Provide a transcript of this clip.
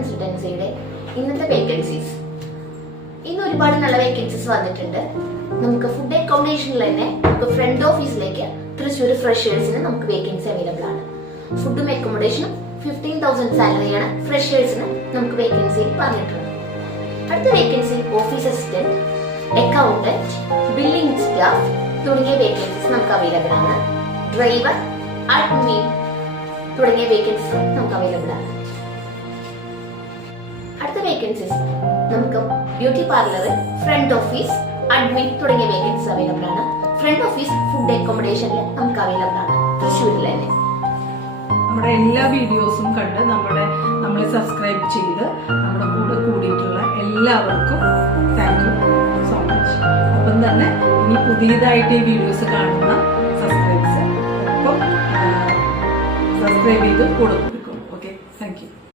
കൺസൾട്ടൻസിയുടെ ഇന്നത്തെ വേക്കൻസീസ്. ഇന്ന് ഒരുപാട് നല്ല വേക്കൻസീസ് വന്നിട്ടുണ്ട്. നമുക്ക് ഫുഡ് അക്കോമഡേഷനിൽ തന്നെ നമുക്ക് ഫ്രണ്ട് ഓഫീസിലേക്ക് തൃശ്ശൂർ ഫ്രഷേഴ്സിന് നമുക്ക് വേക്കൻസി അവൈലബിൾ ആണ്. ഫുഡും അക്കോമഡേഷനും 15,000 സാലറിയാണ് ഫ്രഷേഴ്സിന് നമുക്ക് വേക്കൻസി പറഞ്ഞിട്ടുള്ളത്. അടുത്ത vacancy office assistant, accountant, billing staff തുടങ്ങിയ വേക്കൻസീസ് നമുക്ക് അവൈലബിൾ ആണ്. ഡ്രൈവർ, അഡ്മിൻ തുടങ്ങിയ വേക്കൻസീസ് നമുക്ക് അവൈലബിൾ ആണ്. അടുത്ത വേക്കൻസീസ് നമുക്ക് beauty parlour, front office, admin തുടങ്ങിയ വേക്കൻസീസ് അവൈലബിൾ ആണ്. ഫ്രണ്ട് ഓഫീസ് ഫുഡ് അക്കോമഡേഷനിൽ നമുക്ക് അവൈലബിൾ ആണ് തൃശ്ശൂരിൽ തന്നെ. നമ്മുടെ എല്ലാ വീഡിയോസും കണ്ട് നമ്മളെ സബ്സ്ക്രൈബ് ചെയ്ത് നമ്മുടെ കൂടെ കൂടിയിട്ടുള്ള എല്ലാവർക്കും താങ്ക് യു സോ മച്ച്. ഒപ്പം തന്നെ ഇനി പുതിയതായിട്ട് ഈ വീഡിയോസ് കാണുന്ന സബ്സ്ക്രൈബ് ചെയ്ത് കൂടെ കൊടുക്കും. Okay, thank you.